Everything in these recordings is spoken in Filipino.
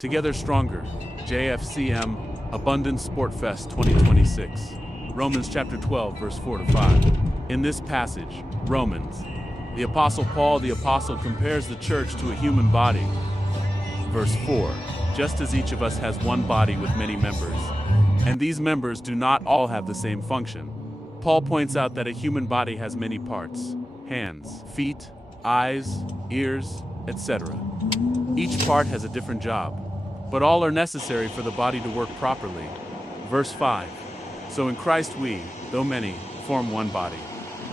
Together Stronger, JFCM, Abundance Sport Fest 2026. Romans chapter 12, verse 4 to 5. In this passage, Romans, the Apostle Paul the Apostle compares the church to a human body. Verse 4, just as each of us has one body with many members, and these members do not all have the same function. Paul points out that a human body has many parts: hands, feet, eyes, ears, etc. Each part has a different job, but all are necessary for the body to work properly. Verse 5, so in Christ we, though many, form one body,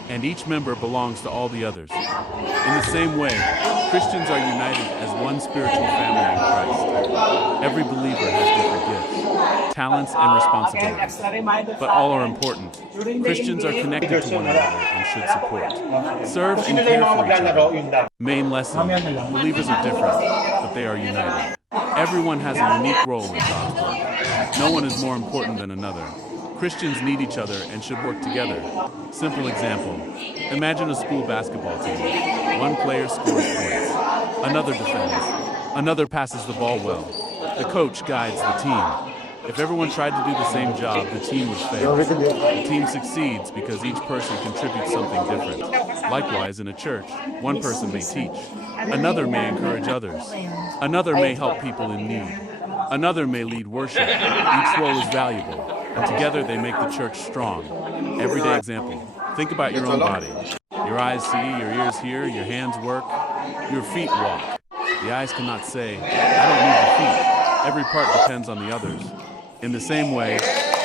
and each member belongs to all the others. In the same way, Christians are united as one spiritual family in Christ. Every believer has different gifts, talents, and responsibilities, but all are important. Christians are connected to one another and should support, serve, and care for each other. Main lesson, believers are different, but they are united. Everyone has a unique role in God's work. No one is more important than another. Christians need each other and should work together. Simple example. Imagine a school basketball team. One player scores points. Another defends. Another passes the ball well. The coach guides the team. If everyone tried to do the same job, the team would fail. The team succeeds because each person contributes something different. Likewise, in a church, one person may teach. Another may encourage others. Another may help people in need. Another may lead worship. Each role is valuable, and together they make the church strong. Everyday example. Think about your own body. Your eyes see, your ears hear, your hands work, your feet walk. The eyes cannot say, I don't need the feet. Every part depends on the others. In the same way,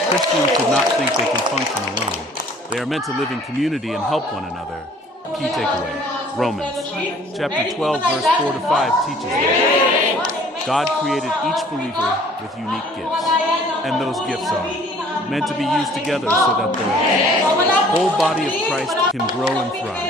Christians should not think they can function alone. They are meant to live in community and help one another. Key takeaway, Romans chapter 12, verse 4 to 5 teaches that God created each believer with unique gifts, and those gifts are meant to be used together so that the whole body of Christ can grow and thrive.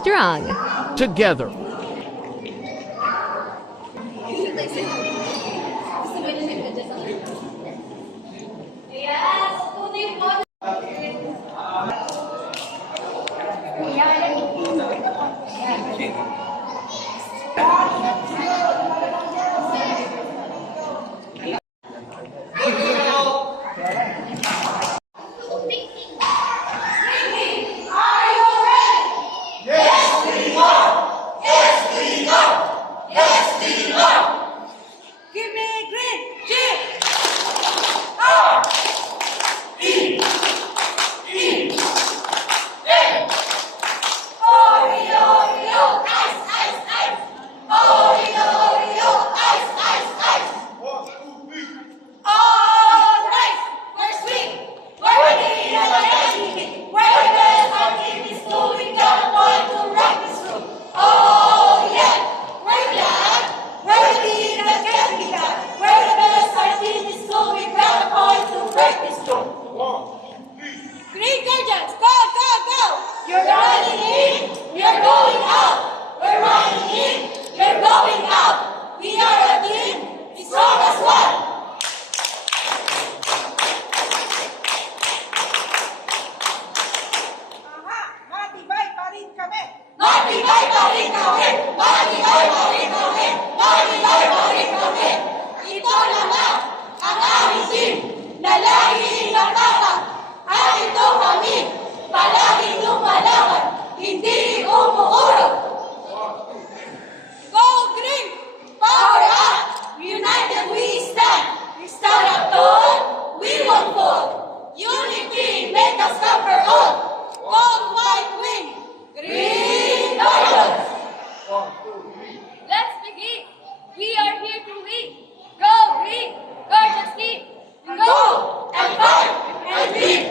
Strong. Together. Let's begin. We are here to win. Go green, gorgeous team. Go and fight and win.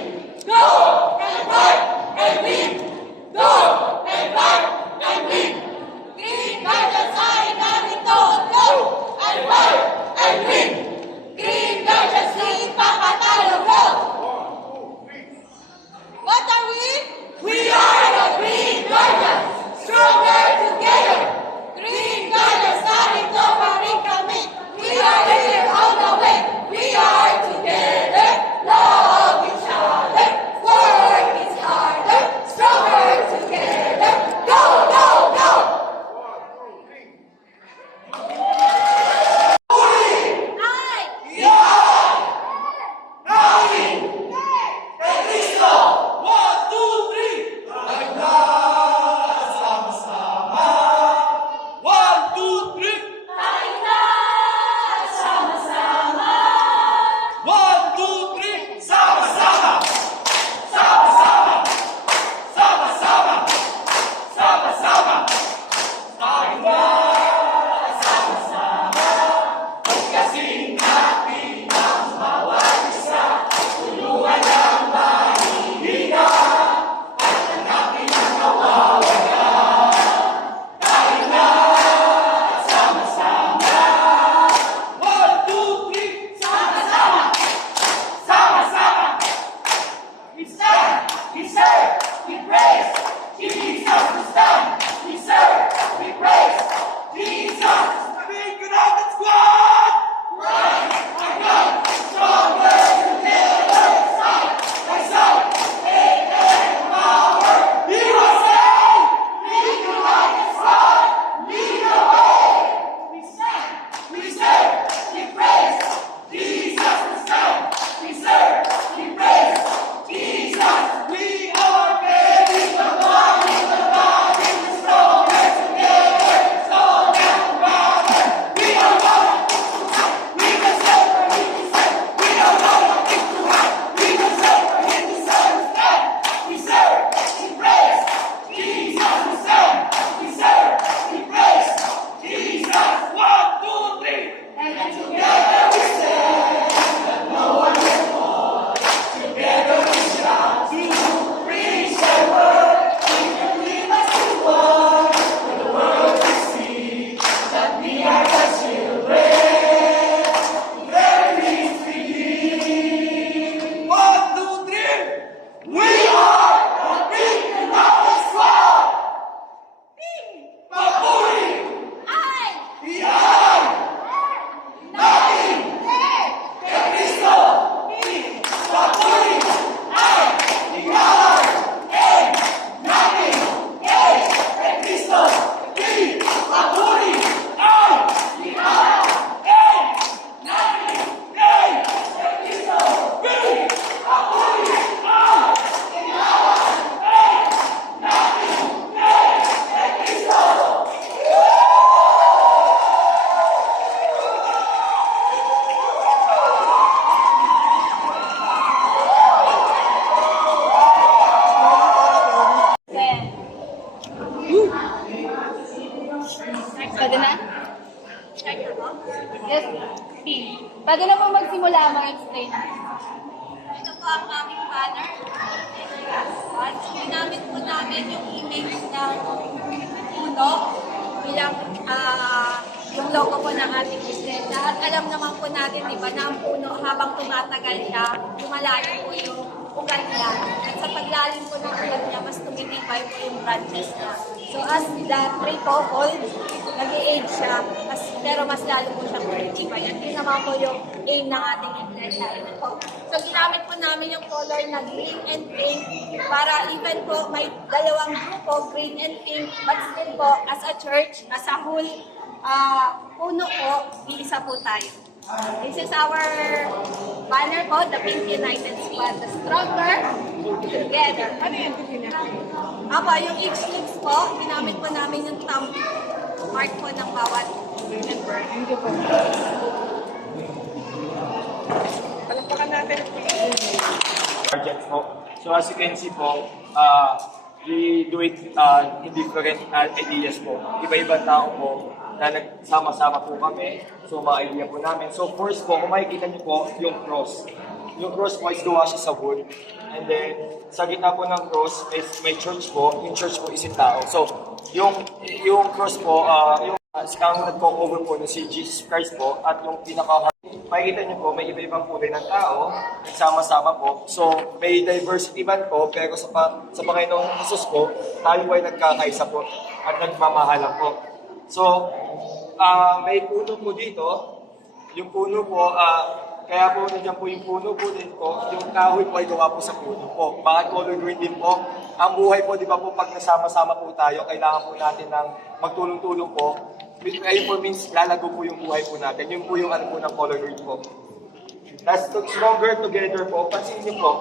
Go and fight and win. Go and fight and win. Green gorgeous ay narito. Go and fight and win. Green gorgeous team papatalo. Go. What are we? We are the Green Gorgeous. Stronger together. Green Gorgeous, narito pa rin kami. We are here all the way. We are together. Love each other. Work is harder. Stronger together. Go, go, go. Pwede na? Yes, Pete. Pwede na po magsimula mag-explain. Ito po ang aming banner. Ginamit po namin yung image ng puno bilang yung logo po ng ating business. At alam naman po natin, di ba, na ang puno habang tumatagal siya, lumalayo po yung ugat niya. At sa paglalim po ng ugat niya, mas tumitibay po yung branches niya. So as the tree po holds, nag-i-age siya, pero mas lalo po siyang tumitibay. At yun naman po yung aim ng ating iglesia. So ginamit po namin yung color na green and pink para even po may dalawang grupo, green and pink, but still po as a church, as a whole, puno po, iisa po tayo. This is our banner po, the Pink United Squad, the stronger together. Ano yung Pink United? Yung each leagues po, ginamit po namin yung thumb mark po ng bawat member. Thank you po. Palagpakan natin. Project po. So as you can see po, we do it in different ideas po. Iba-ibang tao po na nagsama-sama po kami. So, mga idea po namin. So, first po, kung makikita niyo po, yung cross. Yung cross po is gawa siya sa wood. And then, sa gitna po ng cross is may church po. Yung church po is yung tao. So, yung cross po, yung ang nagko-cover po na si Jesus Christ po at yung makikita niyo po, may iba-ibang kulay ng tao, nagsama-sama po. So, may diversity man po, pero sa Panginoong Jesus po, tayo ay nagkakaisa po at nagmamahalan po. So, may puno po dito. Yung puno po, kaya po nandiyan po yung puno po din po. Yung kahoy po ay gawa po sa puno po. Bakit color green din po? Ang buhay po, di ba po, pag nasama-sama po tayo, kailangan po natin ng magtulong-tulong po. Ayun po means lalago po yung buhay po natin. Yun po yung ano po ng color green po. That's stronger together po. Pansin niyo po,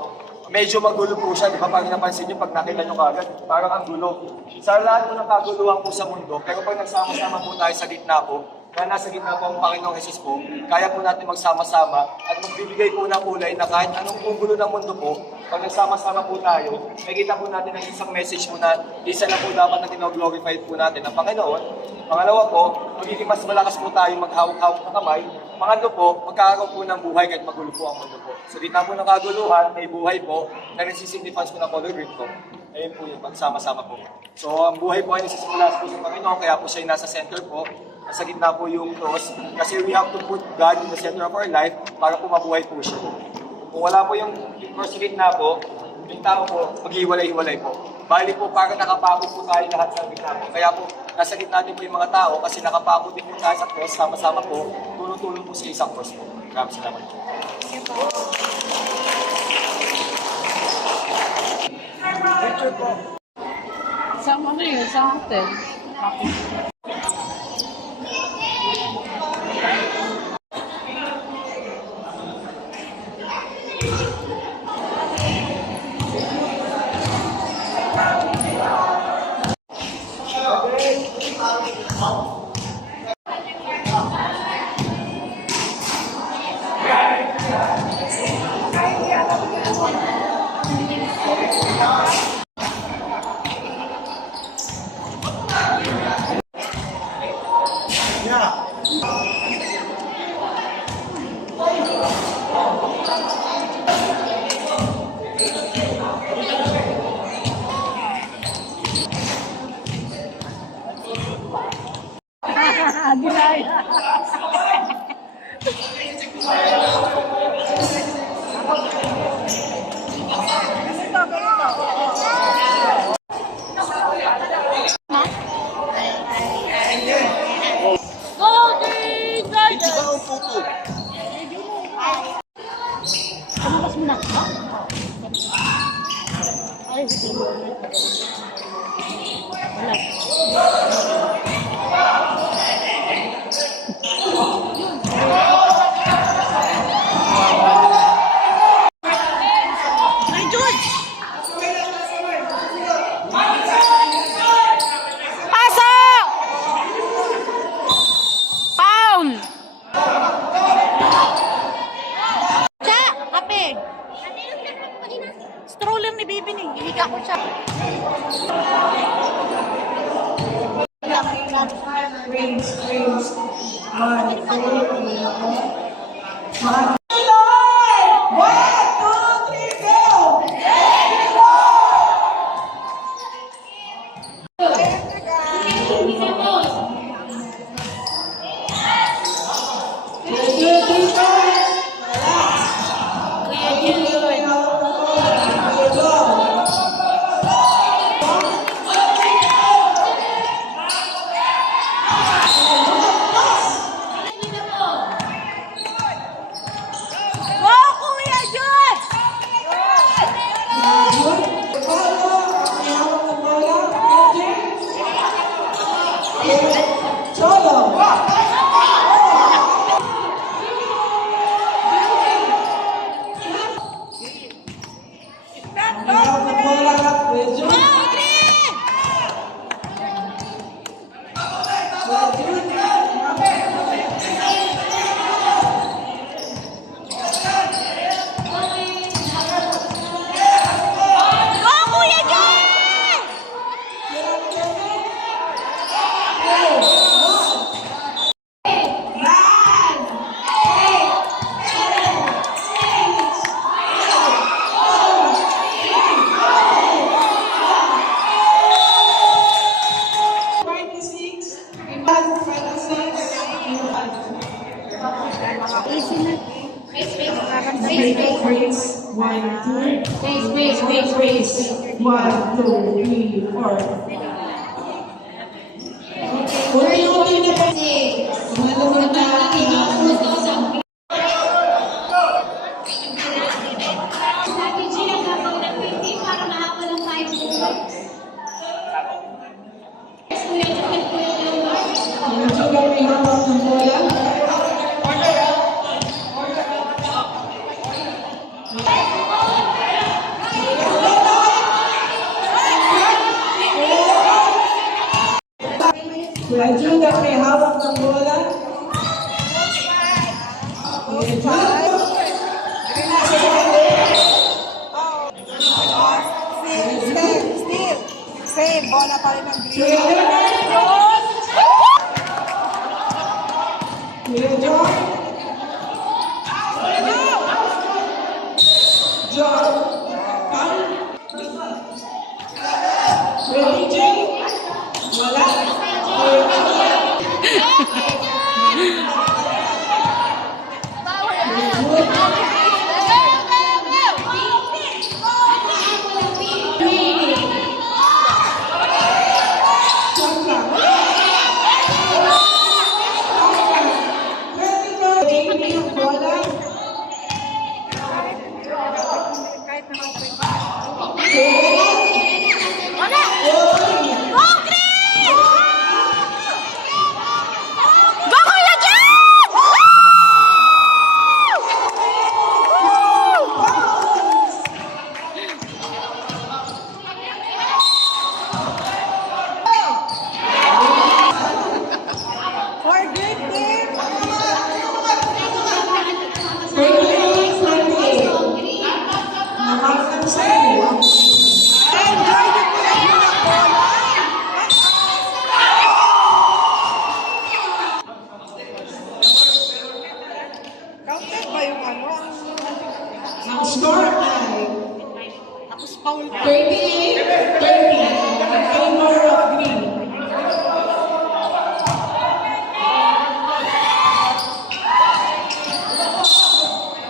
medyo magulo po siya. Di ba pag napansin niyo, pag nakita niyo kagad, parang ang gulo. Sa lahat po ng kaguluhan po sa mundo, pero pag nagsama-sama po tayo sa gitna po, na nasa gitna po ang Panginoong Jesus po, kaya po natin magsama-sama at magbibigay po ng kulay na kahit anong gulo ng mundo po, pag nagsama-sama po tayo, nakikita po natin ang isang message po na isa na po dapat na tinaglorify po natin ang Panginoon. Pangalawa po, magiging mas malakas po tayo maghawak-hawak ng kamay. Pangatlo po, magkakaroon po ng buhay kahit magulo po ang mundo po. Sa gitna po ng kaguluhan, may buhay po na nagsisignifies po ng color green po. Ayun po yung pagsama-sama po. So, ang buhay po ay nagsisimula po sa Panginoon, kaya po siya yung nasa center po. Sa gitna po yung cross. Kasi we have to put God in the center of our life para po mabuhay po siya. Kung wala po yung cross sa gitna po, yung tao po, maghiwalay-hiwalay po. Bali po, parang nakapagod po tayo lahat sa gitna po. Kaya po, nasa gitna din po yung mga tao kasi nakapagod din po tayo sa cross, sama-sama po, tulong-tulong po sa isang cross po. Maraming salamat po. Picture po. Sama na yun, sa hotel. Stroller ni Bibi ni, hihiga ko siya. Strategy ang gagawin ng PT para mahabol ang 5 points. Kuya Joel, Kuya Leonard. Kuya Judah may hawak ng bola. Kuya Judah. Still. Same. Bola pa rin ang green. Kuya John. John. Kuya DJ. Wala. Counted ba yung ano? Ang score ay Tapos foul pa. 38-30 in favor of green.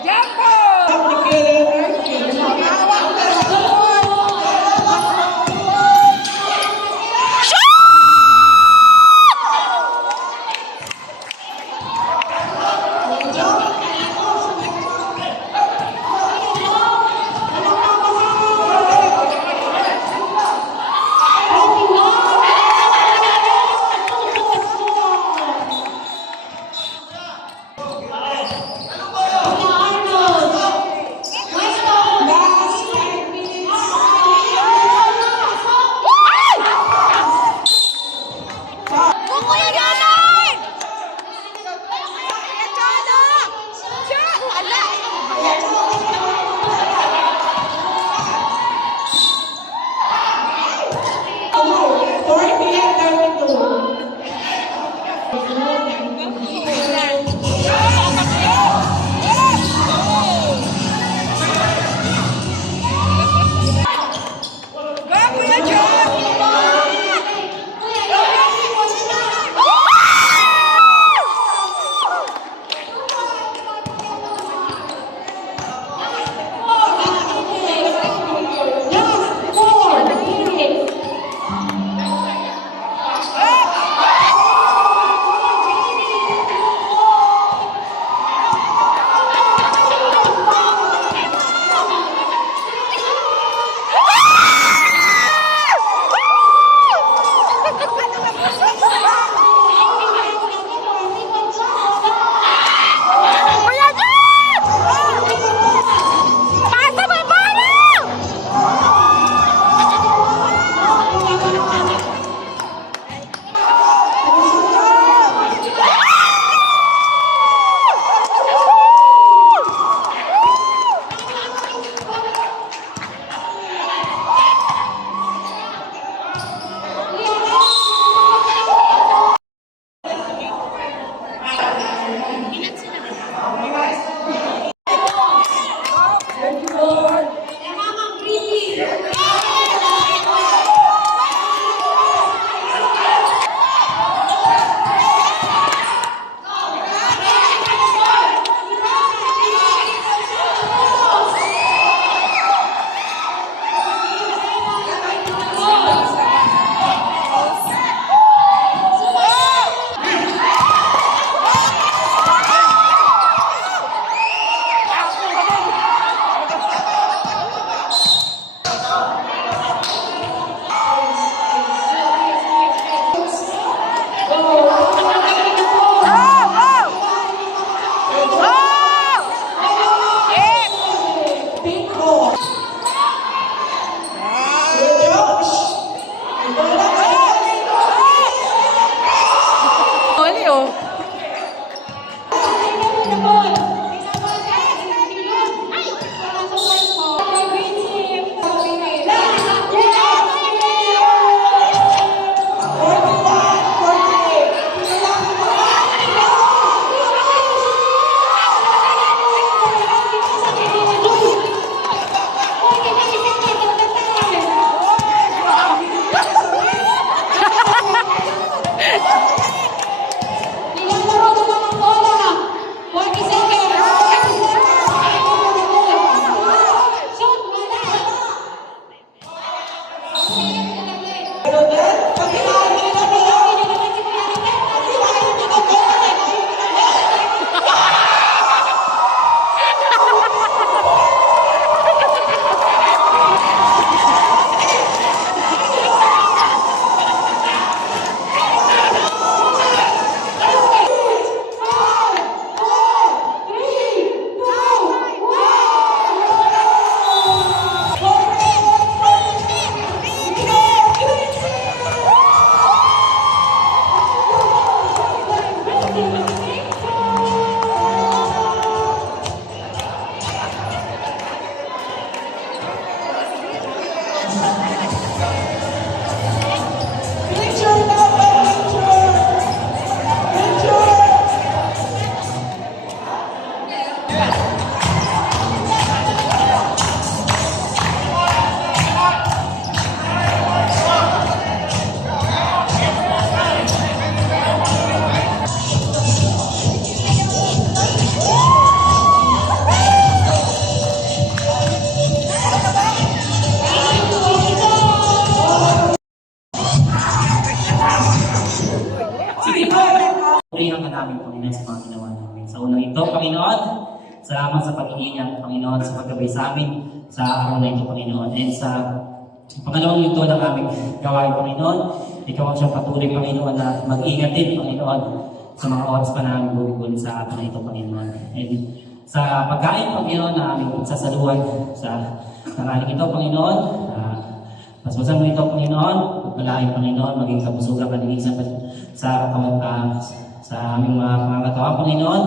Jumbo! Purihan ka namin, Panginoon, sa mga ginawa namin. Sa unang ito, Panginoon, salamat sa pag-iingat, Panginoon, sa paggabay sa amin sa araw na ito, Panginoon. And sa pangalawang ito ng aming gawain, Panginoon, ikaw ang siyang patuloy, Panginoon, na mag-ingat din, Panginoon, sa mga oras pa namin bubugol sa atin na ito, Panginoon. And sa pagkain, Panginoon, na aming pagsasaluhan sa nangaling ito, Panginoon, paspasan mo ito, Panginoon, pagpalain, Panginoon, maging kabusugan, kalinisan sa aming mga katawan, Panginoon.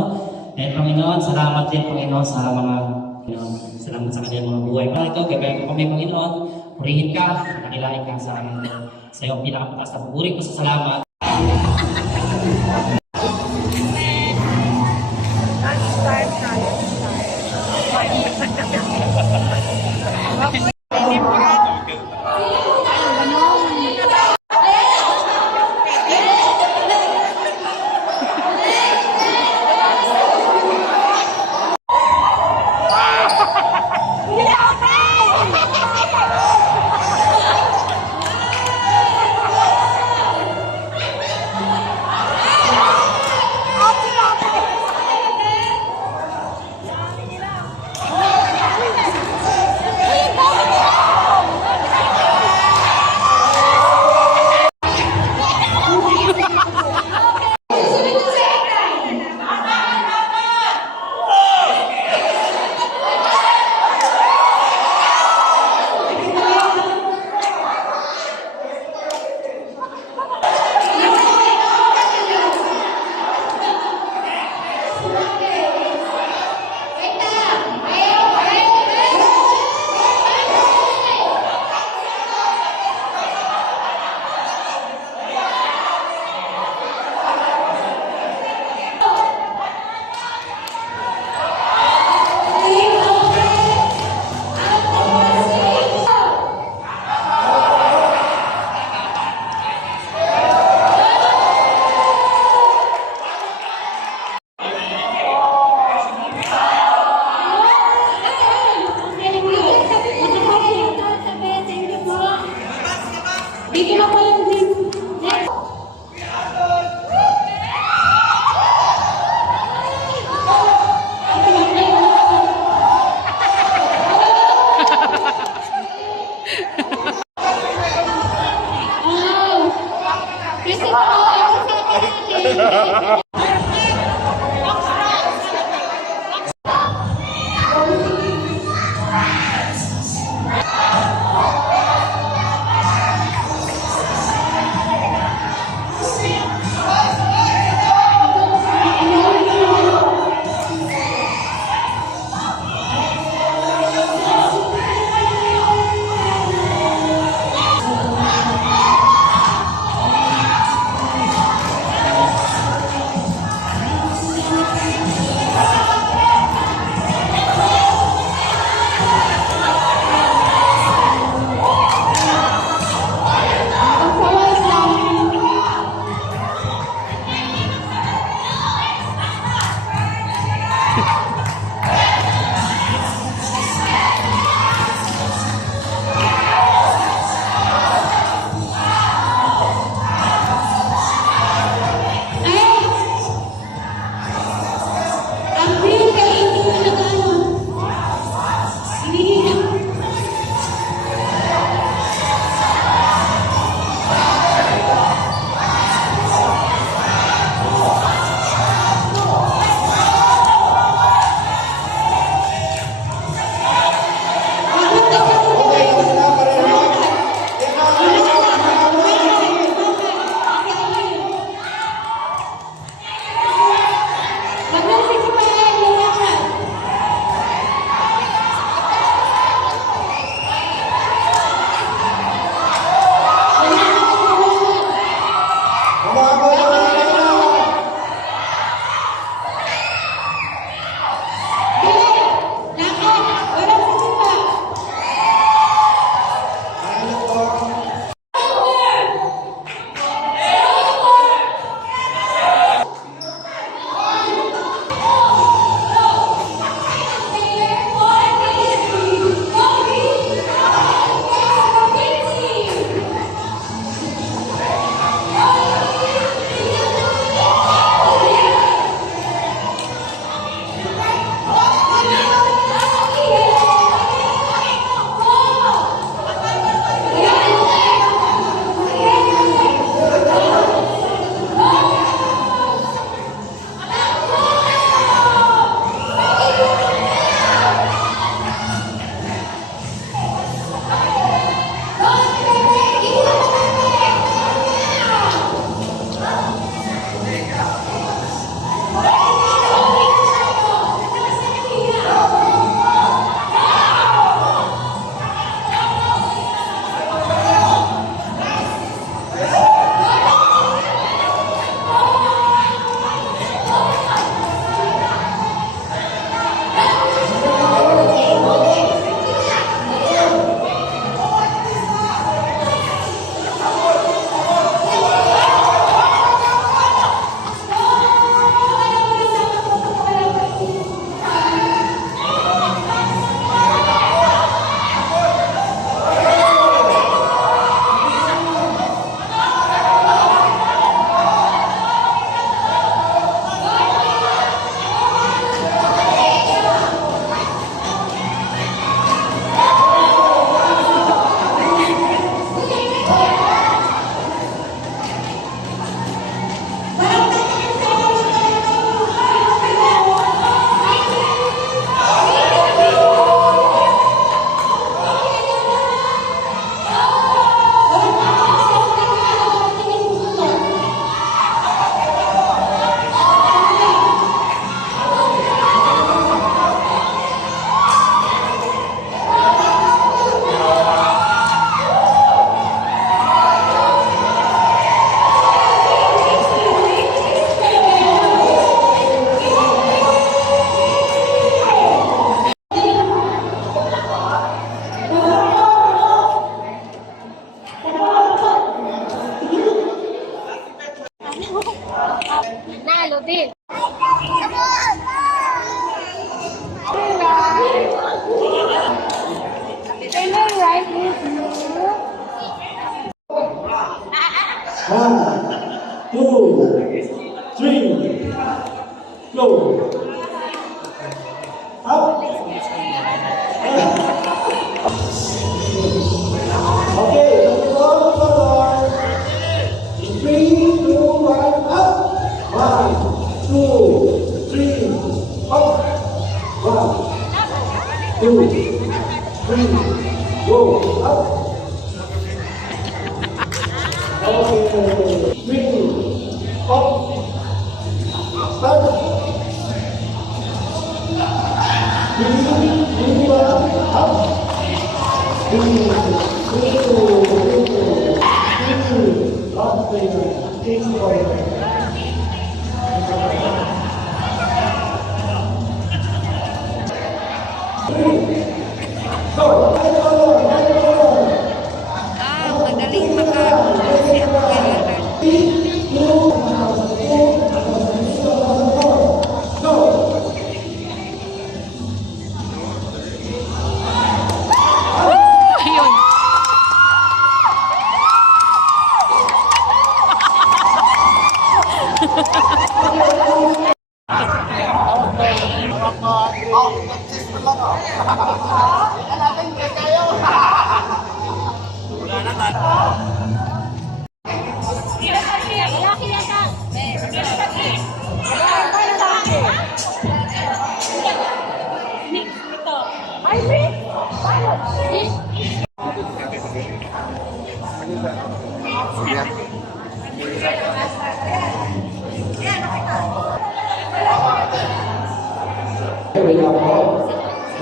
And Panginoon, salamat din, Panginoon, sa mga, Panginoon, salamat sa kanilang mga buhay. Para ito, gabayan ko kami, Panginoon, purihin ka, nakilain ka sa amin. Sa iyong pinakapataas na pupuri ko sa salamat. Nalo din. Taylor, right? One, two, three, go. Up. Okay, let's go forward. In 3, 2, 1, up. 1, 2, 3, up. 1, 2, 3, go. Up. Okay, 3, up. Start. 3, 2, 1, up.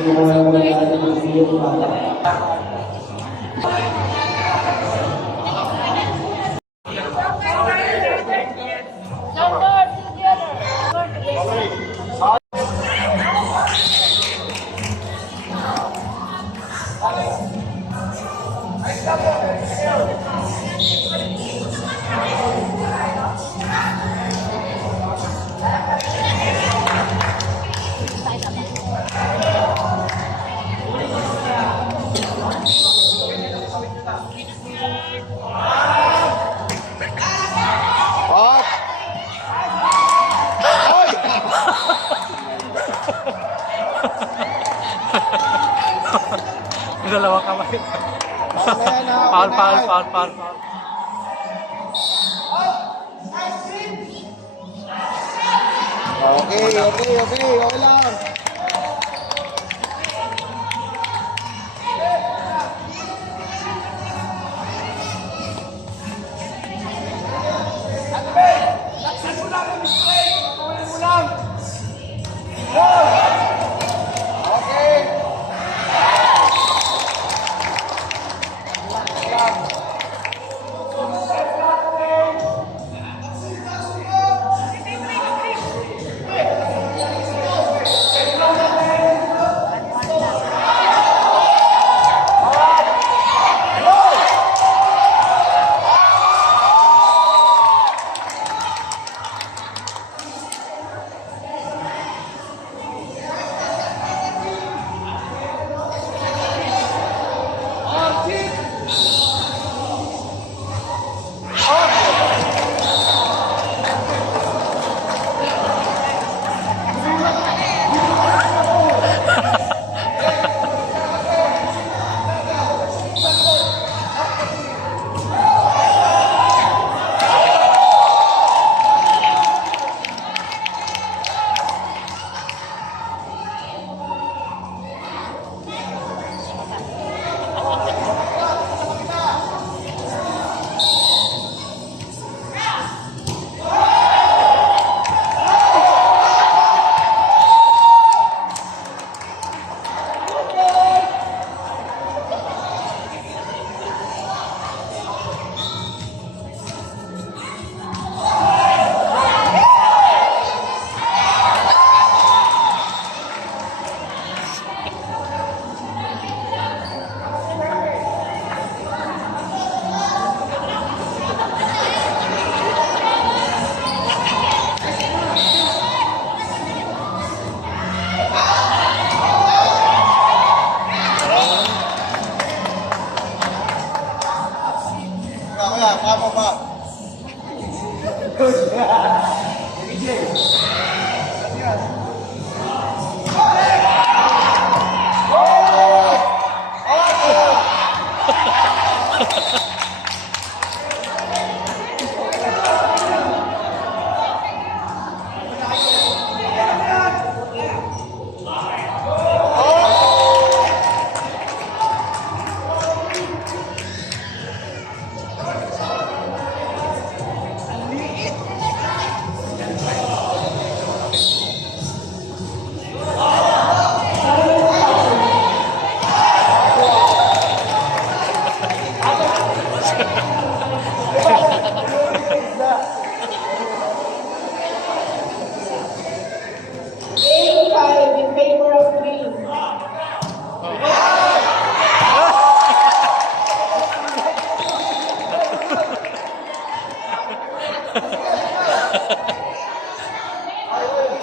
Magaling maka-set Dalawang kamay. Foul. Okay lang.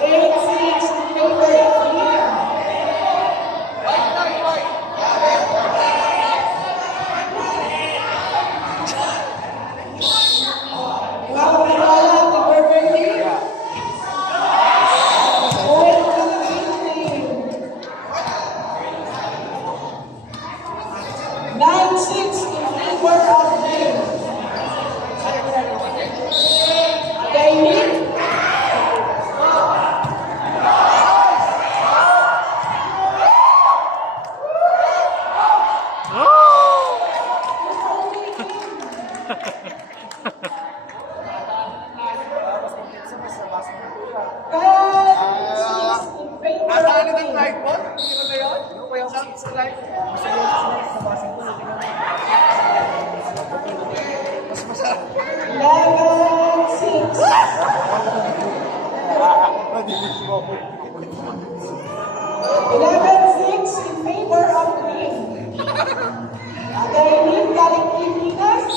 8-6 in favor of Leah. Nakakilala ni Burgundy. Point to the team. 9-6 in favor of them. David. In favor of Green. Again, galing Pilipinas.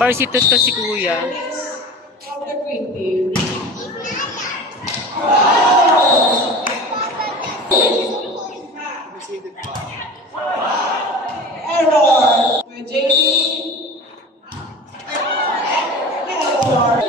Varsity to si Kuya. Of the Green Team. Error. With JD. Error.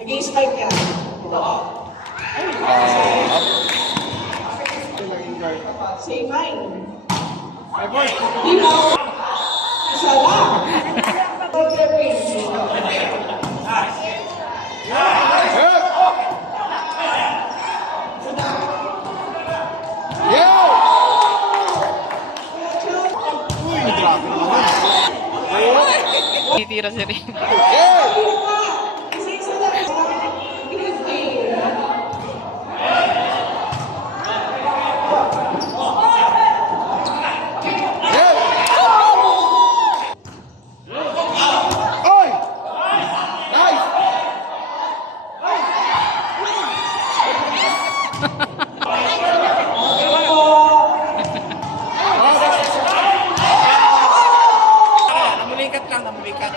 Against my cat. Say mine. Di na. Isa lang. Titira si Rin. Isa-isa lang. Green Team. Namulikat lang, namulikat.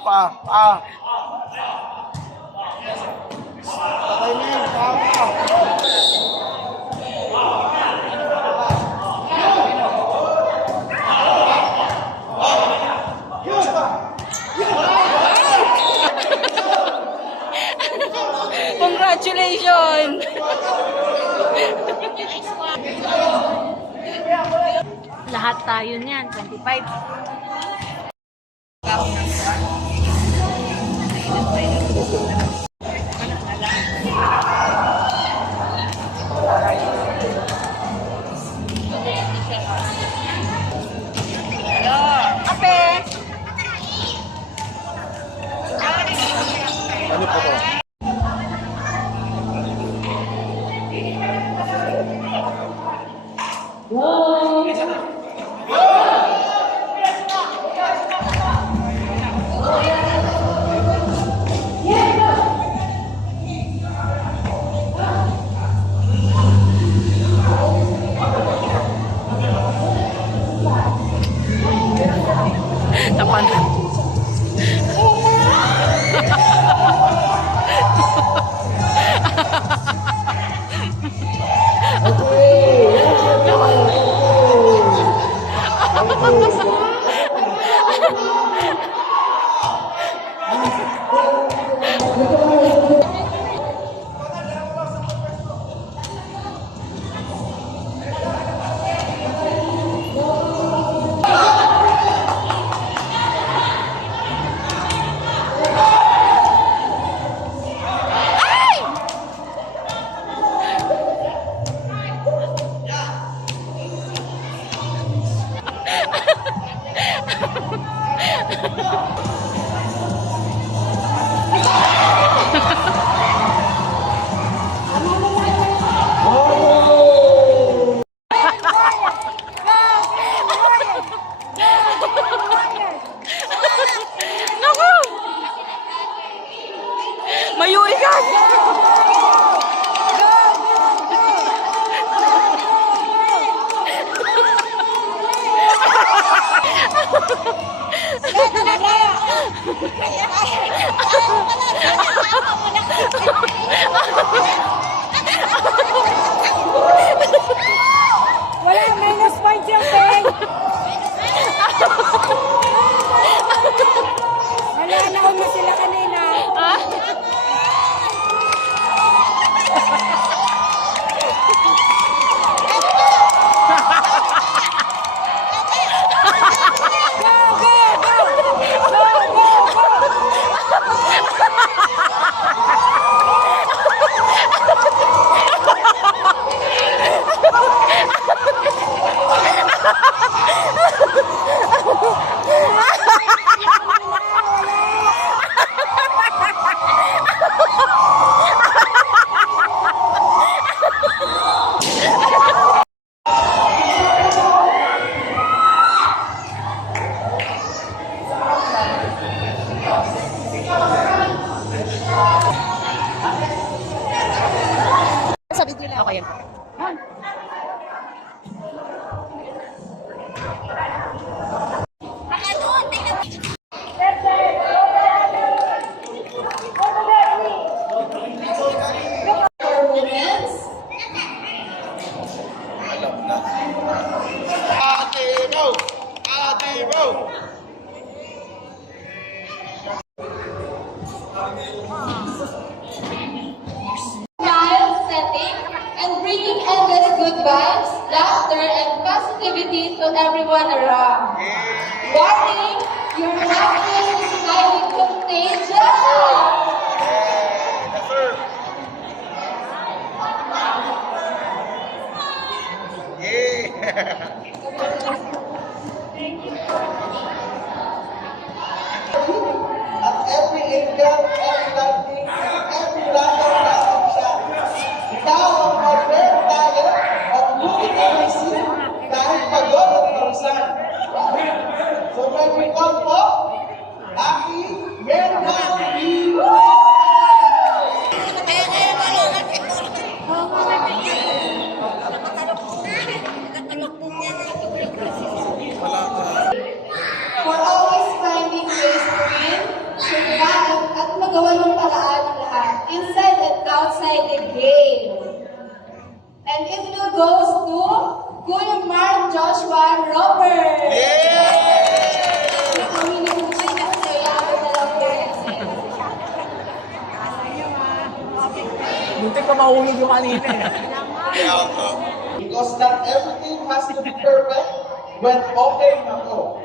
Pa. Congratulations! Lahat tayo niyan, 25. Tapan. Naku! Mayuigan! Wala, minus point yung pen. Wala, nauna sila kanina. Okay yan. Smile, setting, and bringing endless good vibes, laughter, and positivity to everyone around. Warning, your laughter is highly contagious. At every angel, every lightning, every random shot. Ikaw ang mag-bear tayo at moving amazing kahit pagod at pausan. So may we call po, Aki Mernawi! For always finding ways to win, suriyain at magawa ng paraan ang lahat, inside and outside the game. And it will goes to Kuya Mark Joshua Robert. Kami na po siya kasi yaman na lang po. Muntik pa mahulog yung kanina eh. Because not everything has to be perfect when okay na po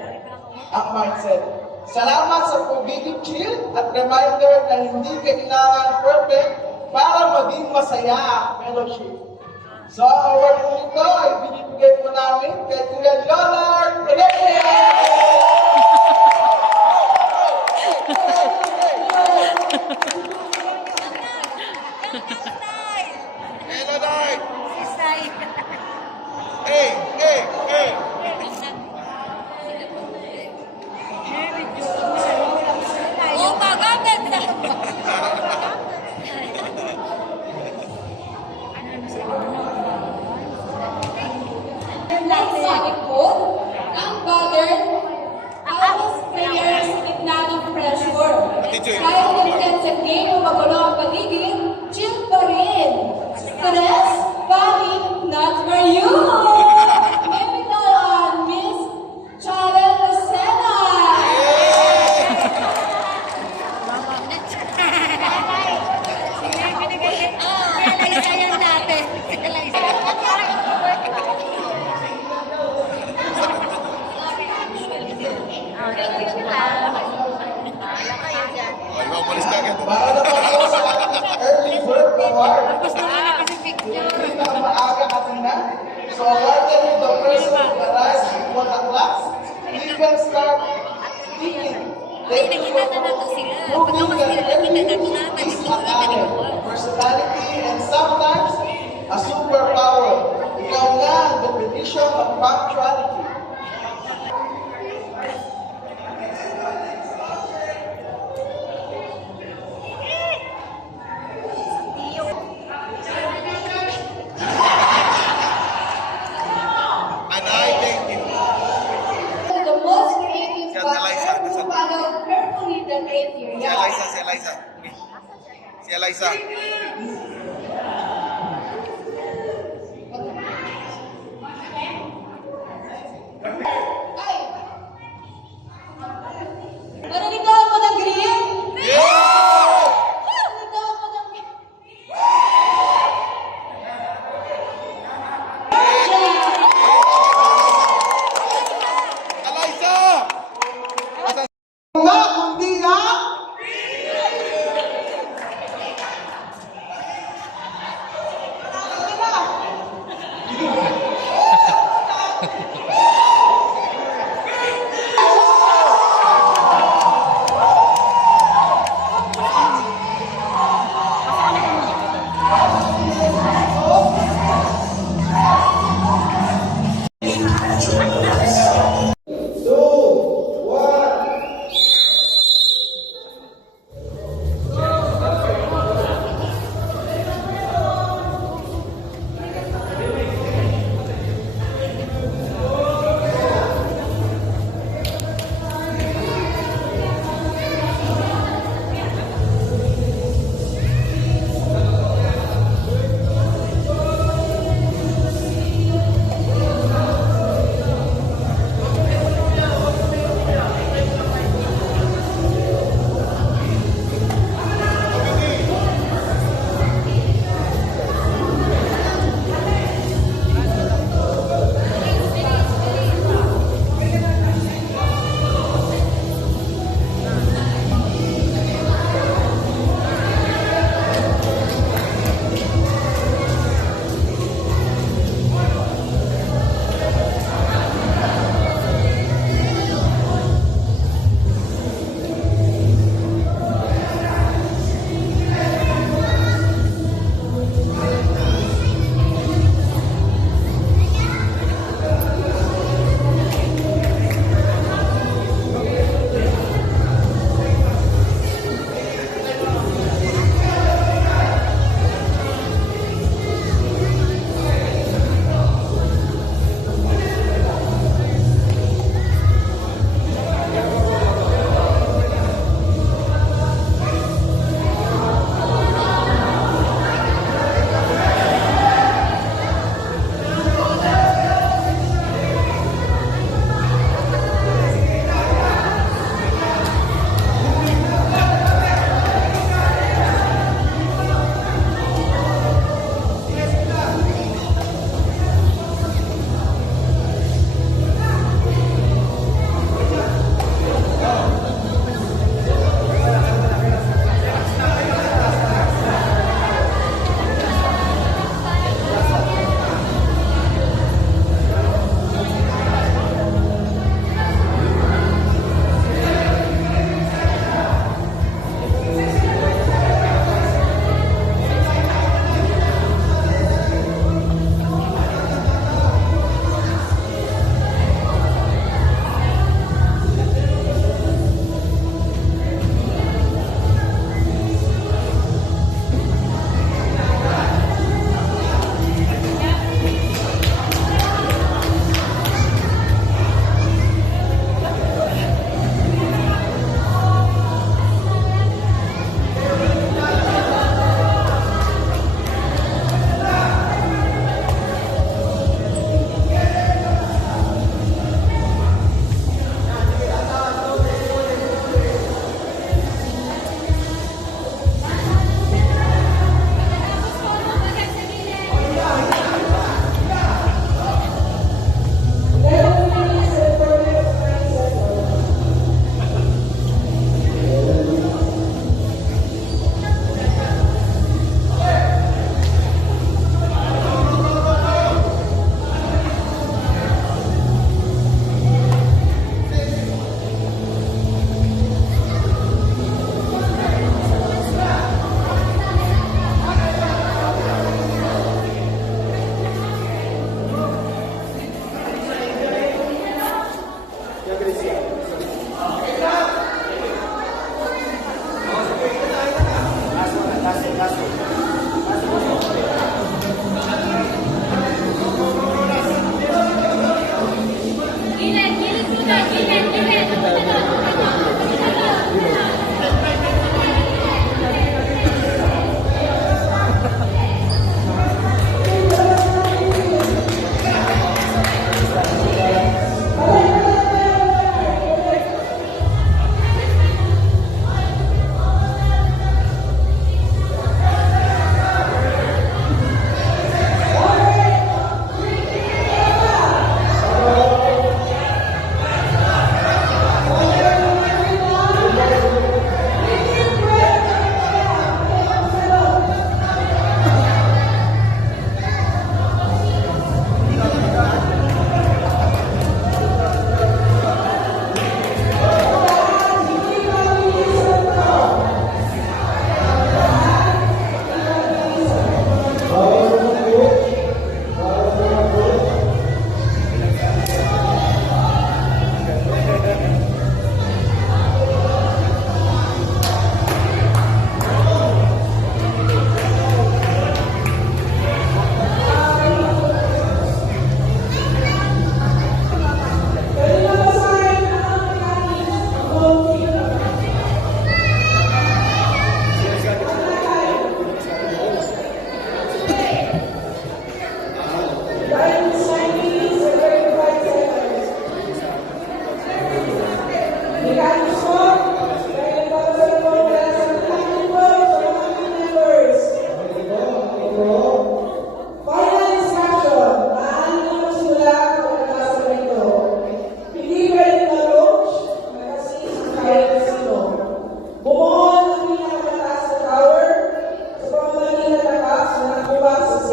ang mindset. Salamat sa pagiging chill at reminder na hindi kailangan perfect para maging masaya ang fellowship. So, ang award po ito ay binibigay po namin kay Kuya Leonard Oh, pagamit na. Next topic po, ang pattern ang players sa gitna ng pressure. Kahit limited sa game o magulo ang paligid, chill pa rin. Stress, panic, not for you! May we call on Miss Chara Lucena! Sayan natin. Para naman po sa Early Bird Award. Pinaka-maaga kanina. So, awarded with the person who arrives before the class. He can start thinking. Taking from proving that everything is a talent, personality, and sometimes a superpower. Ikaw na ang definition of punctuality. The most creative pattern who followed carefully the criteria. Si Eliza. Ay! Narinig mo ng green? Narinig mo ng green? Nga, kundi ang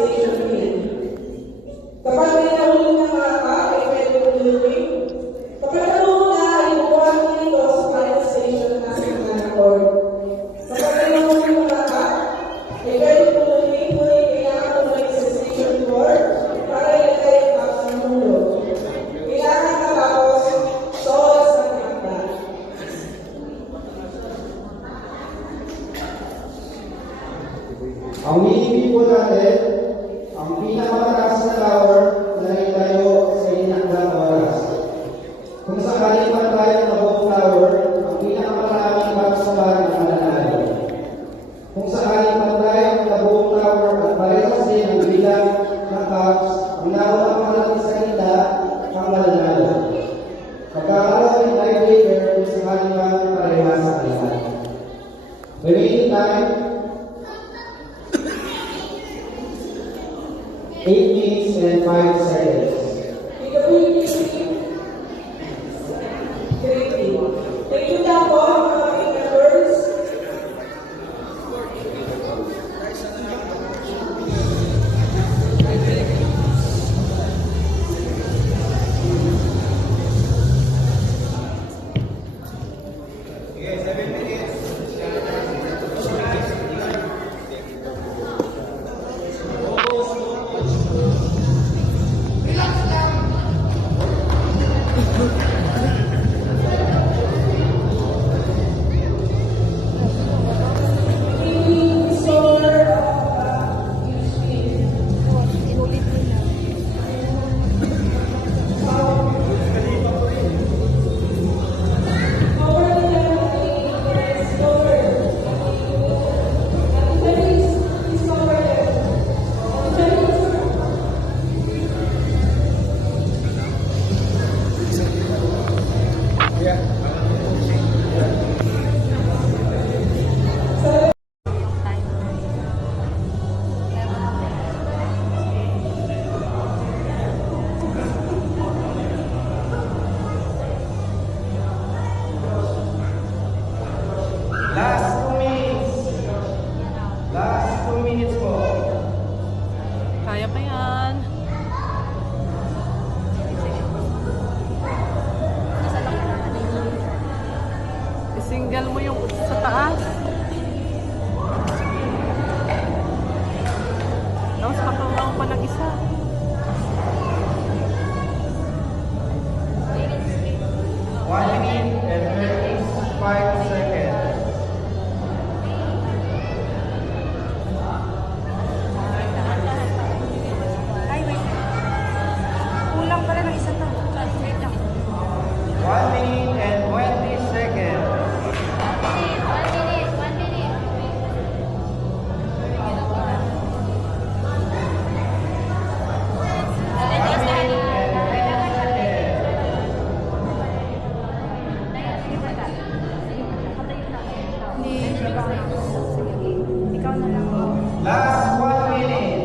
Station 3. Kapag may nahulog na mapa, ay pwede umuwi. Kapag nahulog na, ay buwan nito sa Final Station na sa Manacor. Kapag may nahulog na mapa, ay pwede umuwi, ngunit kailangan umuwi sa Station 4 para ilagay ang box ng hulog. Kailangan matapos sa oras ng takda. Ang winning po natin, ang pinakamataas na tower na naitayo sa inakdang oras. Kung sakaling patayo na buong tower, ang pinakamaraming box naman ang mananalo. Kung sakaling patayo na buong tower at parehas din ang bilang ng box, ang naunang malaki sa gitna ang mananalo. Pagkakaroon ng tiebreaker kung sakaling man parehas ang lahat. Remaining time, 8 minutes and 5 seconds. Thank you na po, mga members. Last 2 minutes. Last 2 minutes po. Kaya pa yan. Isingle mo yung sa taas. Tapos papawaw pa ng isa. One minute and 35 seconds. Kulang pala ng isa to. Wait lang. 1 minute and 20 seconds. 1 minute. Ikaw na lang. Last 1 minute.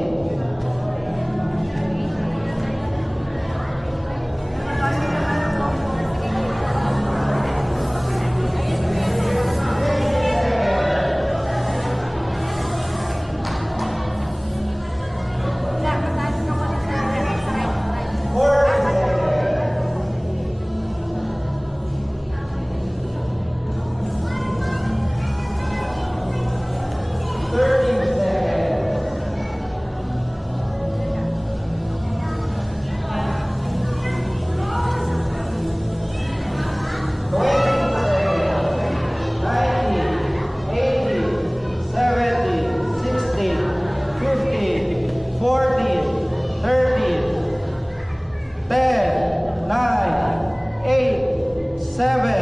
Seven,